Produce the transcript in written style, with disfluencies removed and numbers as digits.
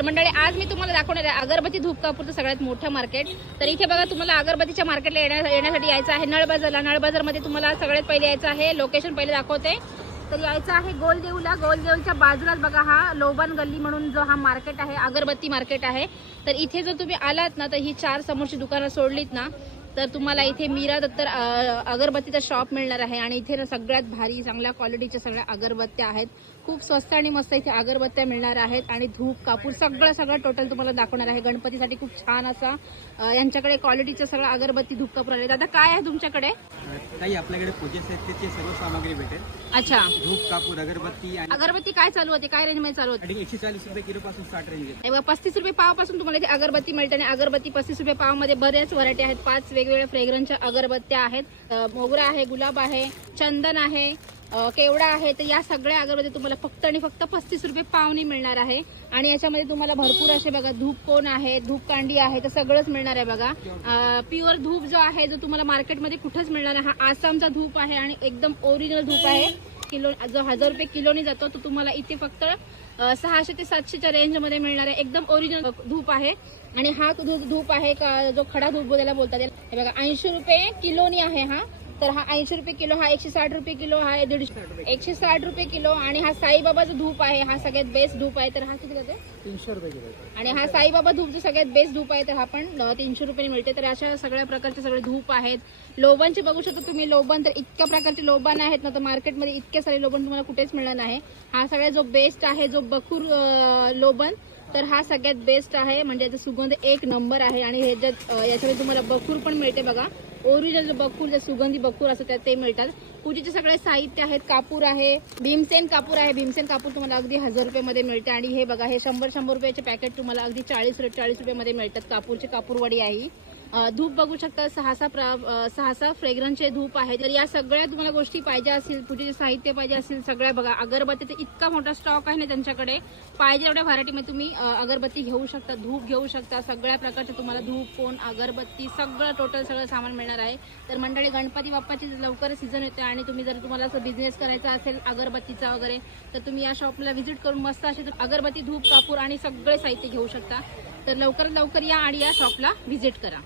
तर मंडळी आज मी तुम्हाला दाखवणार आहे अगरबत्ती धूप कापूरचं सगळ्यात मोठं मार्केट। तर इथे बघा तुम्हाला अगरबत्तीच्या मार्केटला येण्यासाठी यायचं आहे नळ बाजारला। नळ बाजारमध्ये तुम्हाला सगळ्यात पहिले यायचं आहे, लोकेशन पहिले दाखवते। तर यायचं आहे गोलदेऊला। गोलदेऊच्या बाजूलाच बघा हा लोबान गल्ली म्हणून जो हा मार्केट आहे, अगरबत्ती मार्केट आहे। तर इथे जर तुम्ही आलात ना तर ही 4 समोरची दुकानं सोडलीत ना तर तुम्हाला इथे मीरा दत्तर अगरबत्तीचा शॉप मिळणार आहे। आणि इथे ना सगळ्यात भारी चांगल्या क्वालिटीच्या सगळ्या अगरबत्त्या आहेत। खूप स्वस्त आणि मस्त इथे अगरबत्त्या मिळणार आहेत। आणि धूप कापूर सगळं टोटल तुम्हाला दाखवणार आहे। गणपतीसाठी खूप छान असा यांच्याकडे क्वालिटीचं सगळं अगरबत्ती धूप कापूर आहे। दादा काय आहे तुमच्याकडे? काही आपल्याकडे पूजेसाठी सर्व सामग्री भेटेल। अच्छा, धूप कापूर अगरबत्ती आणि अगरबत्ती काय चालू होते, काय रेंज मध्ये चालू होते? 140 रुपये किलो पासून स्टार्ट रेंज आहे। 35 रुपये पाव पासून तुम्हाला इथे अगरबत्ती मिळते। आणि अगरबत्ती 35 रुपये पाव मध्ये बऱ्याच व्हरायटी आहेत। 5 वेगवेगळ्या फ्रेग्रन्सच्या अगरबत्त्या आहेत। मोगरा आहे, गुलाब आहे, चंदन आहे, केवडा आहे। तर या सगळ्या अगरबत्ती तुम्हाला फक्त आणि फक्त 35 रुपये पावनी मिळणार आहे। आणि याच्यामध्ये तुम्हाला भरपूर असे बघा धूप कोण आहे, धूप कांडी आहे, तर सगळंच मिळणार आहे बघा। प्युअर धूप जो आहे जो तुम्हाला मार्केटमध्ये कुठेच मिळणार आहे, हा आसामचा धूप आहे आणि एकदम ओरिजिनल धूप आहे। किलो जो 1000 रुपये किलोनी जातो तो तुम्हाला इथे फक्त 600 ते 700च्या रेंज मध्ये मिळणार आहे। एकदम ओरिजिनल धूप आहे। आणि हा धूप आहे का जो खडा धूप त्याला बोलतात, हे बघा 80 रुपये किलोनी आहे हा। तर हा 80 रुपये किलो, हा 160 रुपये किलो, हा 160 रुपये किलो। आणि हा साईबाबाचा धूप आहे, हा सगळ्यात बेस्ट धूप आहे। तर हा किती जाते? 300 रुपये किलो। आणि हा साईबाबा धूप जो सगळ्यात बेस्ट धूप आहे तर हा पण 300 रुपये मिळते। तर अशा सगळ्या प्रकारचे सगळे धूप आहेत। लोबांचे बघू शकता तुम्ही, लोबान तर इतक्या प्रकारचे लोबान आहेत ना, तर मार्केटमध्ये इतके सारे लोबान तुम्हाला कुठेच मिळणार नाही। हा सगळ्यात जो बेस्ट आहे जो बखूर लोबन, तर हा सगळ्यात बेस्ट आहे, म्हणजे याचा सुगंध एक नंबर आहे। आणि याच्यामध्ये तुम्हाला बखूर पण मिळते बघा, ओरिजिनल बखूर जे सुगंधी बखूर असतात ते मिळतात। पूजेचे सगळे साहित्य आहेत, कापूर आहे, भीमसेन कापूर आहे। भीमसेन कापूर तुम्हाला अगदी 1000 रुपये मध्ये मिळते। आणि हे बघा हे 100 रुपयाचे पॅकेट तुम्हाला अगदी 40 रुपये मध्ये मिळतात। कापूरची कापूरवाडी आहे। धूप बघू शकता, 6 फ्रेग्रन्सचे धूप आहे। तर या सगळ्या तुम्हाला गोष्टी पाहिजे असतील, पूजेचे साहित्य पाहिजे असेल, सगळ्या बघा। अगरबत्तीचा इतका मोठा स्टॉक आहे ना त्यांच्याकडे, पाहिजे एवढ्या व्हरायटीमध्ये तुम्ही अगरबत्ती घेऊ शकता, धूप घेऊ शकता। सगळ्या प्रकारचे तुम्हाला धूप कोण अगरबत्ती सगळं टोटल सगळं सामान मिळणार आहे। तर मंडळी गणपती बाप्पाची लवकर सीझन येते आणि तुम्ही जर तुम्हाला असं बिझनेस करायचा असेल अगरबत्तीचा वगैरे, तर तुम्ही या शॉपला व्हिजिट करून मस्त असे अगरबत्ती, धूप, कापूर आणि सगळे साहित्य घेऊ शकता। तर लवकरात लवकर या आणि या शॉपला व्हिजिट करा।